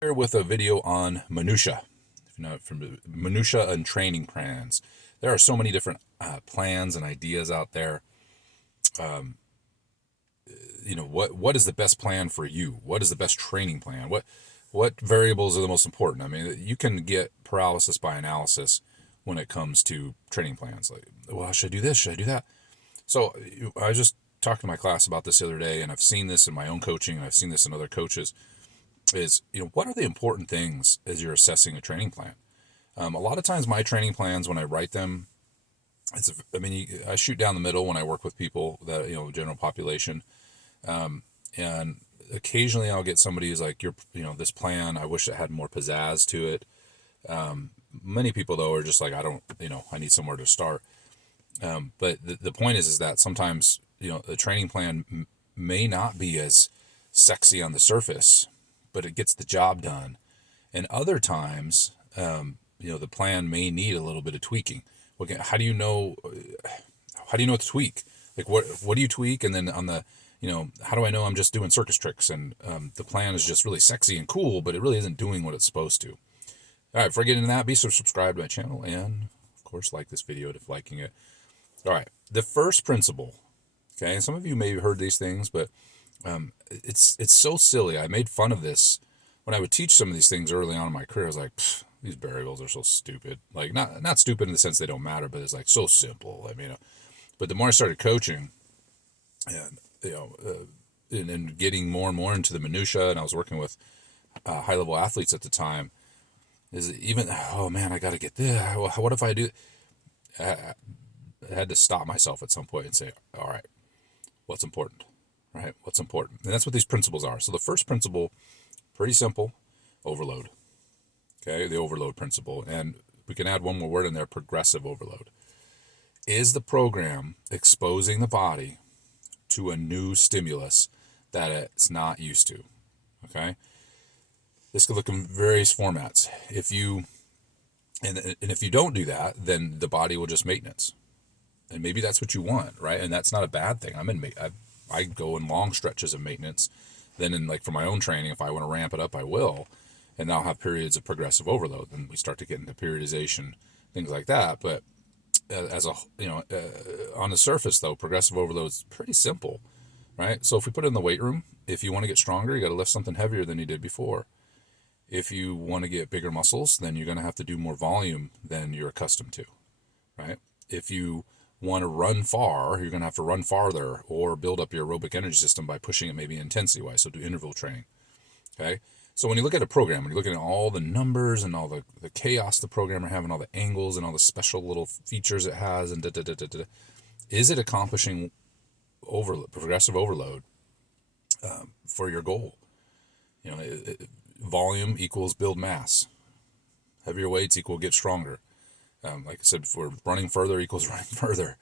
Here with a video on minutia. If you know, from minutia and training plans. There are so many different plans and ideas out there. What is the best plan for you? What is the best training plan? What variables are the most important? I mean, you can get paralysis by analysis when it comes to training plans. Like, well, should I do this? Should I do that? So I was just talking to my class about this the other day, and I've seen this in my own coaching, and I've seen this in other coaches. What are the important things as you're assessing a training plan? A lot of times, my training plans, when I write them, I shoot down the middle when I work with people that general population, and occasionally I'll get somebody who's like, this plan, I wish it had more pizzazz to it. Many people though are just like, I need somewhere to start. But the point is that sometimes a training plan may not be as sexy on the surface, but it gets the job done. And other times, the plan may need a little bit of tweaking. Okay, how do you know? How do you know what to tweak? Like what do you tweak? And then on the, how do I know I'm just doing circus tricks and the plan is just really sexy and cool, but it really isn't doing what it's supposed to. All right, before I get into that, be subscribed to my channel and of course like this video if liking it. All right, the first principle. Okay, and some of you may have heard these things, but it's so silly. I made fun of this when I would teach some of these things early on in my career. I was like, these variables are so stupid. Like not stupid in the sense they don't matter, but it's like so simple. I mean, but the more I started coaching, and and getting more and more into the minutia, and I was working with high level athletes at the time. Is even oh man, I got to get this. What if I do? I had to stop myself at some point and say, all right, what's important? Right? What's important? And that's what these principles are. So the first principle, pretty simple, overload. Okay, the overload principle. And we can add one more word in there, progressive overload. Is the program exposing the body to a new stimulus that it's not used to? Okay? This could look in various formats. If you don't do that, then the body will just maintenance. And maybe that's what you want, right? And that's not a bad thing. I go in long stretches of maintenance. Then for my own training, if I want to ramp it up, I will. And I'll have periods of progressive overload. And we start to get into periodization, things like that. But on the surface though, progressive overload is pretty simple, right? So if we put it in the weight room, if you want to get stronger, you got to lift something heavier than you did before. If you want to get bigger muscles, then you're going to have to do more volume than you're accustomed to, right? If you want to run far, you're going to have to run farther or build up your aerobic energy system by pushing it maybe intensity-wise, so do interval training, okay? So when you look at a program, when you're looking at all the numbers and all the chaos the program are having, all the angles and all the special little features it has, and is it accomplishing progressive overload for your goal? Volume equals build mass. Heavier weights equal get stronger. Like I said before, running further equals running further,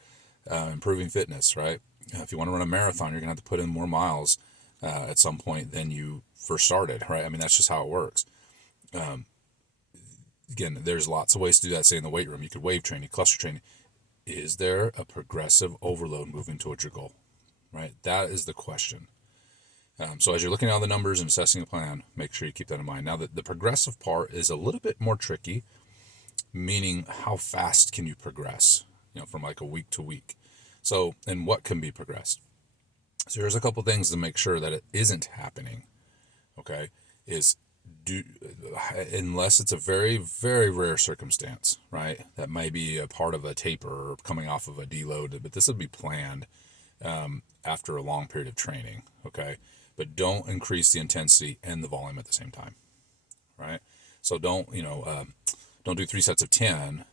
improving fitness, right? If you want to run a marathon, you're going to have to put in more miles at some point than you first started, right? I mean, that's just how it works. Again, there's lots of ways to do that, say in the weight room. You could wave train, you cluster train. Is there a progressive overload moving towards your goal, right? That is the question. So as you're looking at all the numbers and assessing a plan, make sure you keep that in mind. Now, the progressive part is a little bit more tricky, meaning how fast can you progress, from like a week to week. So, and what can be progressed? So here's a couple things to make sure that it isn't happening, okay, unless it's a very, very rare circumstance, right? That might be a part of a taper or coming off of a deload, but this would be planned after a long period of training, okay? But don't increase the intensity and the volume at the same time, right? So don't do 3 sets of 10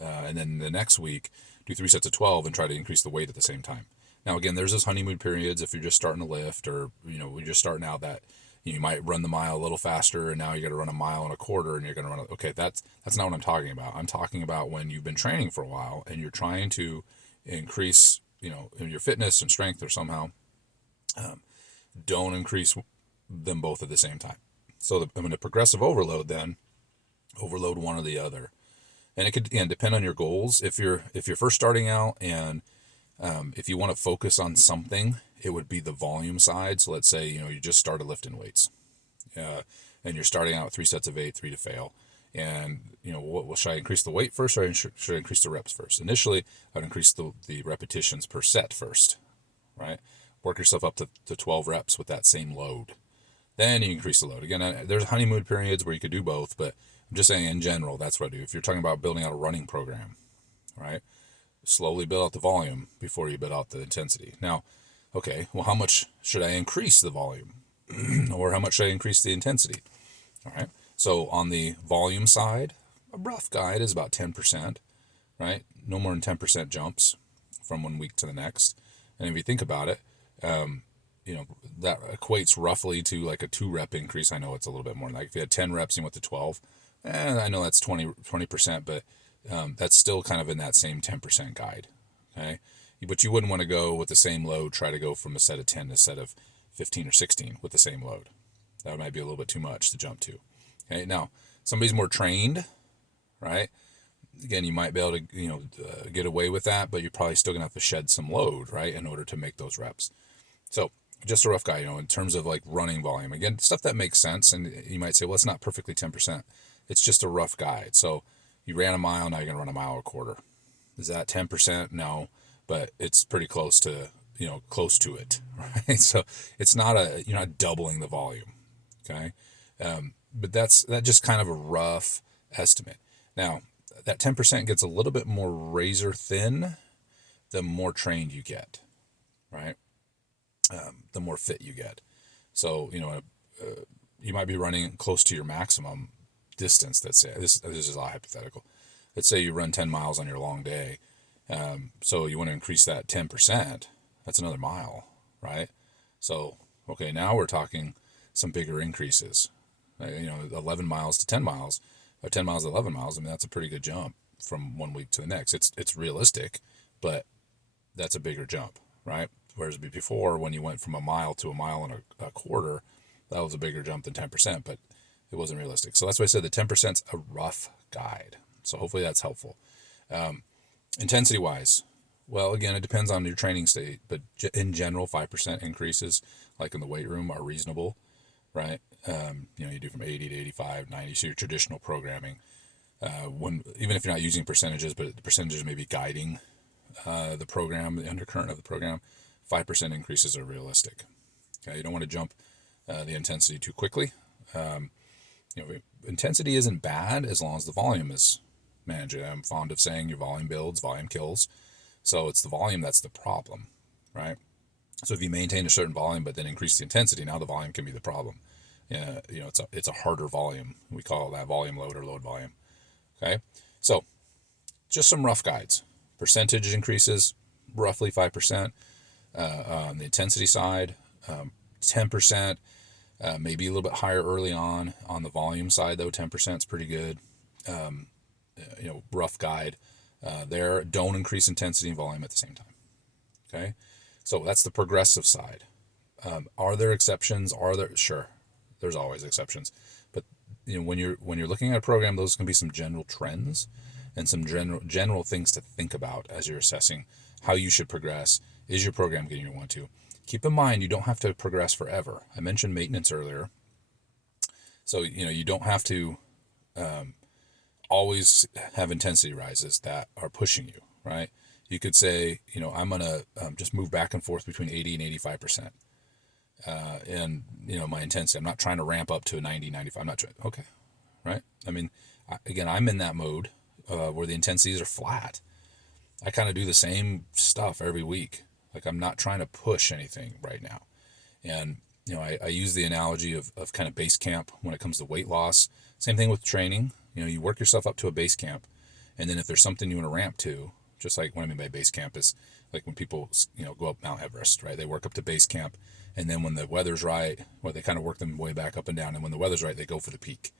and then the next week do 3 sets of 12 and try to increase the weight at the same time. Now, again, there's those honeymoon periods if you're just starting to lift or, you're just starting out that you might run the mile a little faster and now you got to run a mile and a quarter and you're going to run. Okay, that's not what I'm talking about. I'm talking about when you've been training for a while and you're trying to increase, your fitness and strength or somehow. Don't increase them both at the same time. So the progressive overload then, overload one or the other. And it could, again, depend on your goals. If you're first starting out and if you want to focus on something, it would be the volume side. So let's say, you just started lifting weights. and you're starting out with 3 sets of 8, 3 to fail. And, should I increase the weight first, or should I increase the reps first? Initially, I would increase the repetitions per set first, right? Work yourself up to 12 reps with that same load. Then you increase the load. Again, there's honeymoon periods where you could do both, but I'm just saying in general, that's what I do. If you're talking about building out a running program, right? Slowly build out the volume before you build out the intensity. Now, okay, well, how much should I increase the volume? Or how much should I increase the intensity? All right. So on the volume side, a rough guide is about 10%, right? No more than 10% jumps from one week to the next. And if you think about it, that equates roughly to like a 2-rep increase. I know it's a little bit more. Like if you had 10 reps and you went to 12, I know that's 20%, but that's still kind of in that same 10% guide. Okay. But you wouldn't want to go with the same load, try to go from a set of 10 to a set of 15 or 16 with the same load. That might be a little bit too much to jump to. Okay. Now, somebody's more trained, right? Again, you might be able to, get away with that, but you're probably still going to have to shed some load, right, in order to make those reps. So just a rough guide, in terms of like running volume. Again, stuff that makes sense. And you might say, well, it's not perfectly 10%. It's just a rough guide. So you ran a mile, now you're going to run a mile a quarter. Is that 10%? No, but it's pretty close to, close to it, right? So it's not you're not doubling the volume, okay? But that's just kind of a rough estimate. Now, that 10% gets a little bit more razor thin the more trained you get, right? The more fit you get. So, you might be running close to your maximum distance. Let's say this is all hypothetical. Let's say you run 10 miles on your long day. So you want to increase that 10%. That's another mile, right? So, okay, now we're talking some bigger increases. 11 miles to 10 miles, or 10 miles to 11 miles. I mean, that's a pretty good jump from one week to the next. It's realistic, but that's a bigger jump, right? Whereas before, when you went from a mile to a mile and a quarter, that was a bigger jump than 10%, but it wasn't realistic. So that's why I said the 10%'s a rough guide. So hopefully that's helpful. Intensity-wise, well, again, it depends on your training state, but in general, 5% increases, like in the weight room, are reasonable, right? You do from 80 to 85, 90, so your traditional programming. Even if you're not using percentages, but the percentages may be guiding the program, the undercurrent of the program, 5% increases are realistic. Okay, you don't want to jump the intensity too quickly. Intensity isn't bad as long as the volume is managed. I'm fond of saying your volume builds, volume kills. So it's the volume that's the problem, right? So if you maintain a certain volume but then increase the intensity, now the volume can be the problem. It's a harder volume. We call that volume load or load volume. Okay, so just some rough guides. Percentage increases, roughly 5%. On the intensity side, 10%. Maybe a little bit higher early on. On the volume side, though, 10% is pretty good. Rough guide there. Don't increase intensity and volume at the same time. Okay, so that's the progressive side. Are there exceptions? Sure, there's always exceptions. But when you're looking at a program, those can be some general trends and some general things to think about as you're assessing how you should progress. Is your program getting you want to? Keep in mind, you don't have to progress forever. I mentioned maintenance earlier. So, you don't have to always have intensity rises that are pushing you, right? You could say, I'm going to just move back and forth between 80 and 85%. And, my intensity, I'm not trying to ramp up to a 90, 95. I'm not trying, okay, right? I mean, I'm in that mode where the intensities are flat. I kind of do the same stuff every week. Like I'm not trying to push anything right now. And, I use the analogy of kind of base camp when it comes to weight loss. Same thing with training. You work yourself up to a base camp. And then if there's something you want to ramp to, just like what I mean by base camp is like when people, go up Mount Everest, right? They work up to base camp. And then when the weather's right, they kind of work them way back up and down. And when the weather's right, they go for the peak.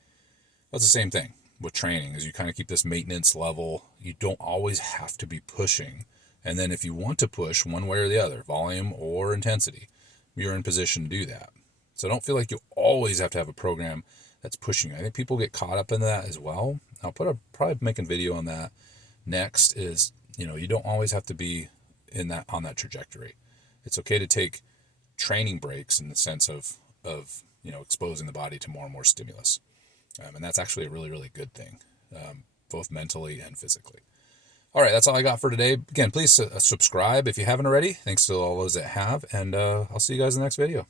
That's the same thing with training, is you kind of keep this maintenance level. You don't always have to be pushing. And then if you want to push one way or the other, volume or intensity, you're in position to do that. So don't feel like you always have to have a program that's pushing you. I think people get caught up in that as well. I'll probably making a video on that next. Is you don't always have to be on that trajectory. It's okay to take training breaks in the sense of exposing the body to more and more stimulus. And that's actually a really, really good thing, both mentally and physically. All right, that's all I got for today. Again, please subscribe if you haven't already. Thanks to all those that have, and I'll see you guys in the next video.